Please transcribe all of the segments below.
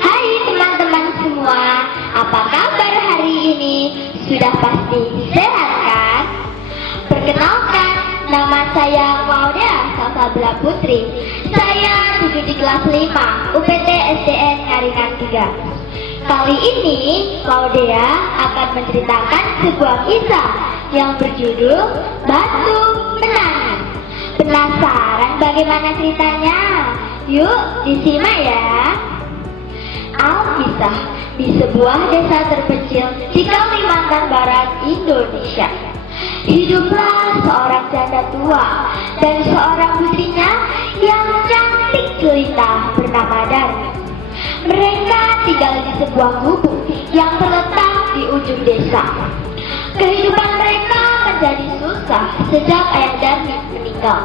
Hai teman-teman semua, apa kabar hari ini? Sudah pasti sehat kan? Perkenalkan, nama saya Claudia Safabla Putri. Saya duduk di kelas 5 UPT SDN Ngaringan 3. Kali ini Claudia akan menceritakan sebuah kisah yang berjudul Batu Menangis. Penasaran bagaimana ceritanya? Yuk disimak ya. Alkisah di sebuah desa terpencil di Kalimantan Barat, Indonesia. Hiduplah seorang janda tua dan seorang putrinya yang cantik jelita bernama Darmi. Mereka tinggal di sebuah gubuk yang terletak di ujung desa. Kehidupan mereka menjadi susah sejak ayah Darmi meninggal.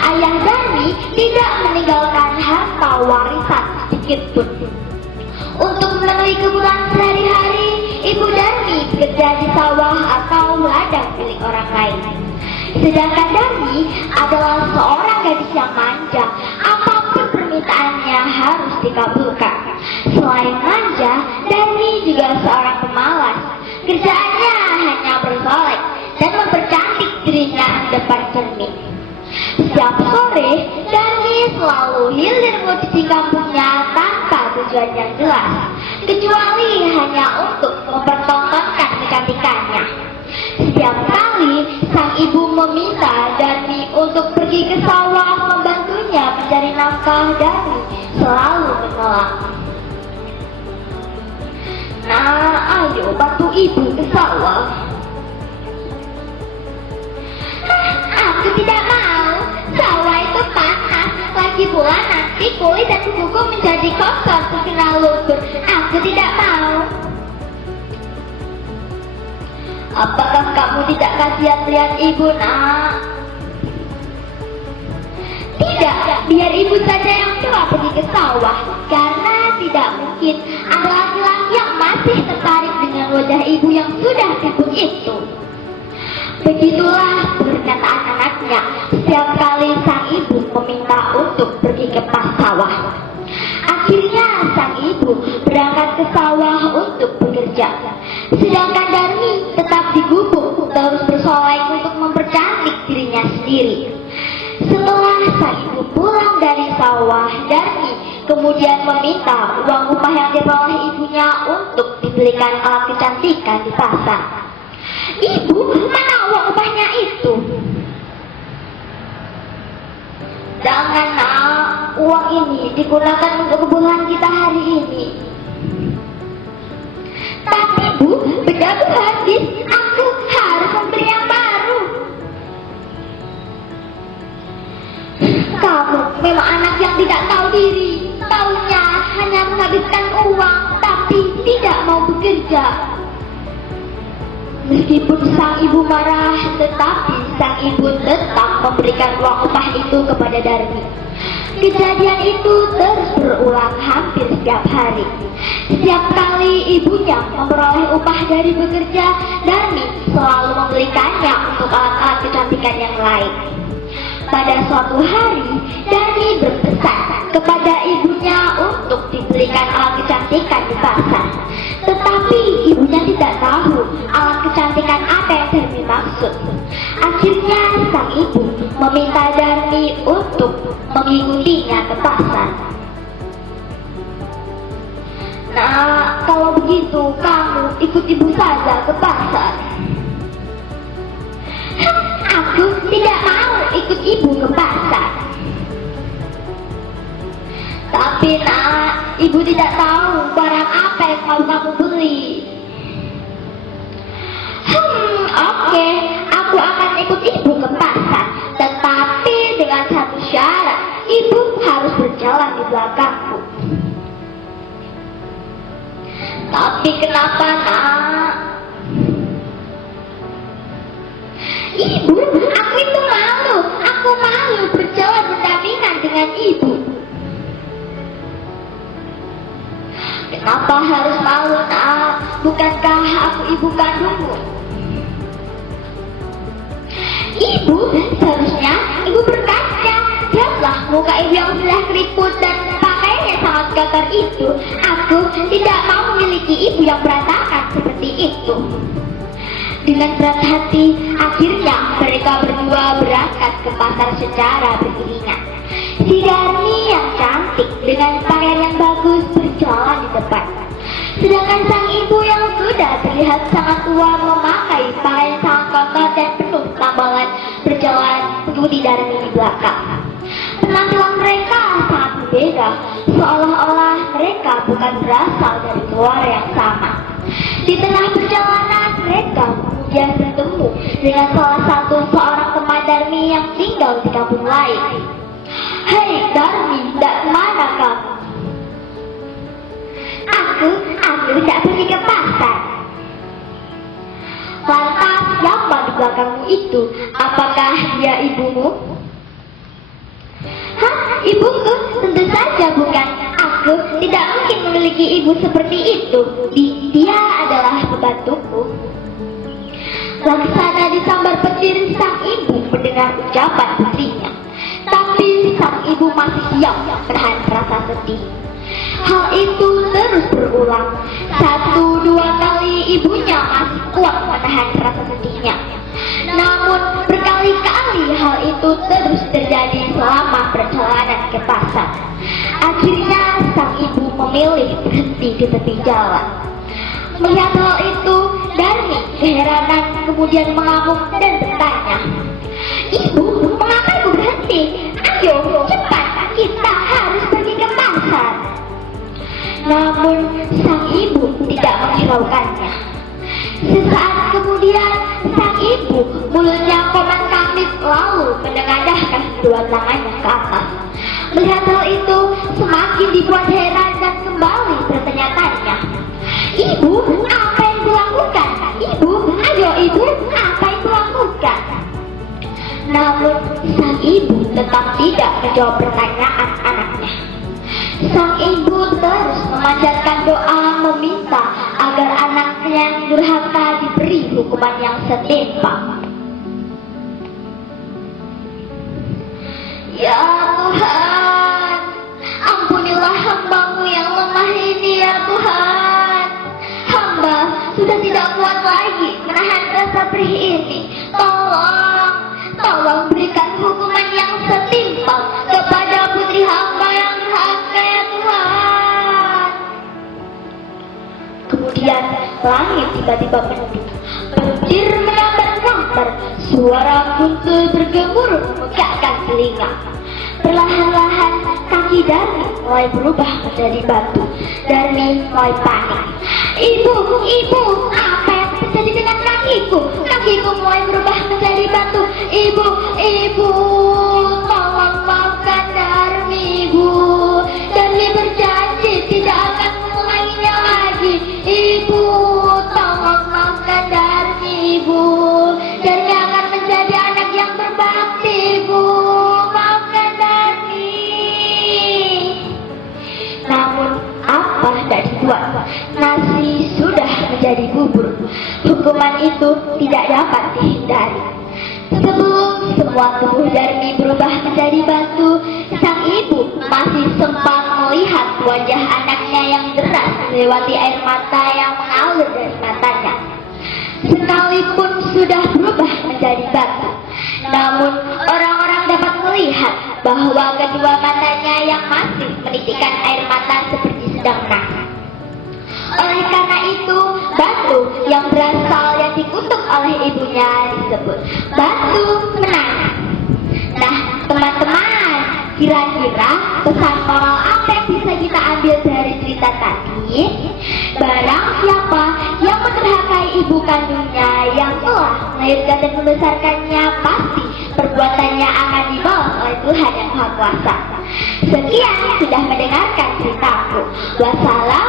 Ayah Darmi tidak meninggalkan harta warisan sedikit pun. Untuk memenuhi kebutuhan sehari-hari, Ibu Darmi bekerja di sawah atau ladang milik orang lain. Sedangkan Darmi adalah seorang gadis yang manja, apapun permintaannya harus dikabulkan. Selain manja, Darmi juga seorang pemalas. Kerjaannya hanya bersolek dan mempercantik dirinya di depan cermin. Setiap sore, Darmi selalu hilir mudik di kampungnya tanpa tujuan yang jelas, kecuali hanya untuk mempertontonkan kecantikannya. Setiap kali sang ibu meminta Darmi untuk pergi ke sawah membantunya mencari nafkah, Darmi selalu menolak. Nah, ayo bantu ibu ke sawah. Aku tidak mau. Sawah itu panas. Lagi pula nanti kulit dan kuku menjadi kotor terkena lumpur. Aku tidak mau. Apakah kamu tidak kasihan lihat ibu, nak? Tidak, biar ibu saja yang tua pergi ke sawah. Karena tidak mungkin ada laki-laki yang masih tertarik dengan wajah ibu yang sudah piput itu. Begitulah perkataan anaknya setiap kali sang ibu meminta untuk pergi ke pas sawah. Akhirnya sang ibu berangkat ke sawah untuk bekerja. Sedangkan Darmi tetap di gubuk terus bersolek untuk mempercantik dirinya sendiri. Setelah sang ibu pulang dari sawah, Darmi kemudian meminta uang upah yang diperoleh ibunya untuk dibelikan alat kecantikan di pasar. Ibu, mana uang upahnya itu? Jangan, nak, uang ini digunakan untuk kebutuhan kita hari ini. Tapi Bu, benda habis, aku harus membeli yang baru. Kamu memang anak yang tidak tahu diri. Taunya hanya menghabiskan uang, tapi tidak mau bekerja. Meskipun sang ibu marah, tetapi sang ibu tetap memberikan uang upah itu kepada Darmi. Kejadian itu terus berulang hampir setiap hari. Setiap kali ibunya memperoleh upah dari bekerja, Darmi selalu membelikannya untuk alat-alat kecantikan yang lain. Pada suatu hari, Darmi berpesan kepada ibunya untuk dibelikan alat kecantikan di pasar. Tetapi ibunya tidak tahu alat kecantikan apa yang Darmi maksud. Akhirnya sang ibu meminta Darmi untuk mengikutinya ke pasar. Nah, kalau begitu kamu ikut ibu saja ke pasar. Aku tidak mau ikut ibu ke pasar. Tapi nak, ibu tidak tahu barang apa yang mau kamu beli. Oke, aku akan ikut ibu ke pasar. Tetapi dengan satu syarat, ibu harus berjalan di belakangku. Tapi kenapa, nak? Ibu, aku itu malu. Aku malu berjalan berdampingan dengan ibu. Kenapa harus malu, nak? Bukankah aku ibu kandungmu? Ibu, seharusnya ibu berkaca. Lihatlah muka ibu yang sudah keriput dan pakaiannya sangat kotor itu, aku tidak mau memiliki ibu yang berantakan seperti itu. Dengan berat hati, akhirnya mereka berdua berangkat ke pasar secara beriringan. Si Darmi yang cantik dengan pakaian yang bagus berjalan di depan, sedangkan sang ibu yang sudah terlihat sangat tua memakai pakaian sangat kotor dan penuh tambalan berjalan mengikuti Darmi di belakang. Penampilan mereka sangat berbeda, seolah-olah mereka bukan berasal dari keluarga yang sama. Di tengah perjalanan mereka kemudian bertemu dengan salah satu seorang teman Darmi yang tinggal di kampung lain. "Hei Darmi, dari mana kamu?" Aku tidak pergi ke pasar." "Lantas siapa di belakangmu itu? Apakah dia ibumu?" "Hah, ibuku? Tentu saja bukan. Aku tidak mungkin memiliki ibu seperti itu. Dia adalah pembantuku." Laksana disambar petir sang ibu mendengar ucapan putrinya. Tapi sang ibu masih diam menahan rasa sedih. Hal itu terus berulang. 1-2 kali ibunya masih kuat menahan rasa sedihnya. Namun berkali-kali hal itu terus terjadi selama perjalanan ke pasar. Akhirnya sang ibu memilih berhenti di tepi jalan. Melihat hal itu, Darmi keheranan kemudian mengamuk dan bertanya, "Ibu, mengapa ibu berhenti? Ayo cepat, kita harus pergi ke pasar." Namun sang ibu tidak menghiraukannya. Sesaat kemudian sang ibu mulutnya komat kamit lalu menengadahkan kedua tangannya ke atas. Melihat hal itu semakin dibuat heran dan kembali bertanya-tanya, "Ibu, apa yang dilakukan? Ibu, ayo ibu, apa yang dilakukan?" Namun sang ibu tetap tidak menjawab pertanyaan anaknya. Sang ibu terus memanjatkan doa meminta agar anaknya yang durhaka diberi hukuman yang setimpal. "Ya Tuhan, ampunilah hambamu yang lemah ini ya Tuhan. Hamba sudah tidak kuat lagi menahan rasa perih ini. Tolong berikan hukuman yang setimpal kepada putri hamba yang durhaka ya Tuhan." Kemudian langit tiba-tiba mendung, petir menyambar-nyambar, suara kuntul bergemuruh memegahkan telinga. Perlahan-lahan kaki Darmi mulai berubah menjadi batu. Darmi mulai panik. Ibu, apa yang terjadi dengan kakiku? Kakiku mulai berubah menjadi batu. Ibu, tolong maafkan Darmi, Ibu. Darmi berjanji tidak akan mengulanginya lagi. Ibu, tolong maafkan Darmi, Ibu. Darmi akan menjadi anak yang berbakti, Ibu. Maafkan Darmi. Namun apa tak dibuat, nasi sudah menjadi bubur. Hukuman itu tidak dapat dihindari. Sebelum semua tubuh Darmi berubah menjadi batu, sang ibu masih sempat melihat wajah anaknya yang deras melewati air mata yang mengalir dari matanya. Sekalipun sudah berubah menjadi batu, namun orang-orang dapat melihat bahwa kedua matanya yang masih menitikkan air mata seperti sedang menangis. Oleh karena itu, batu yang berasal yang dikutuk oleh ibunya disebut batu menangis. Nah, teman-teman, kira-kira pesan moral apa yang bisa kita ambil dari cerita tadi? Barang siapa yang mendurhakai ibu kandungnya yang telah melahirkan dan membesarkannya, pasti perbuatannya akan dibalas oleh Tuhan yang Maha Kuasa. Sekian sudah mendengarkan ceritaku. Wassalam.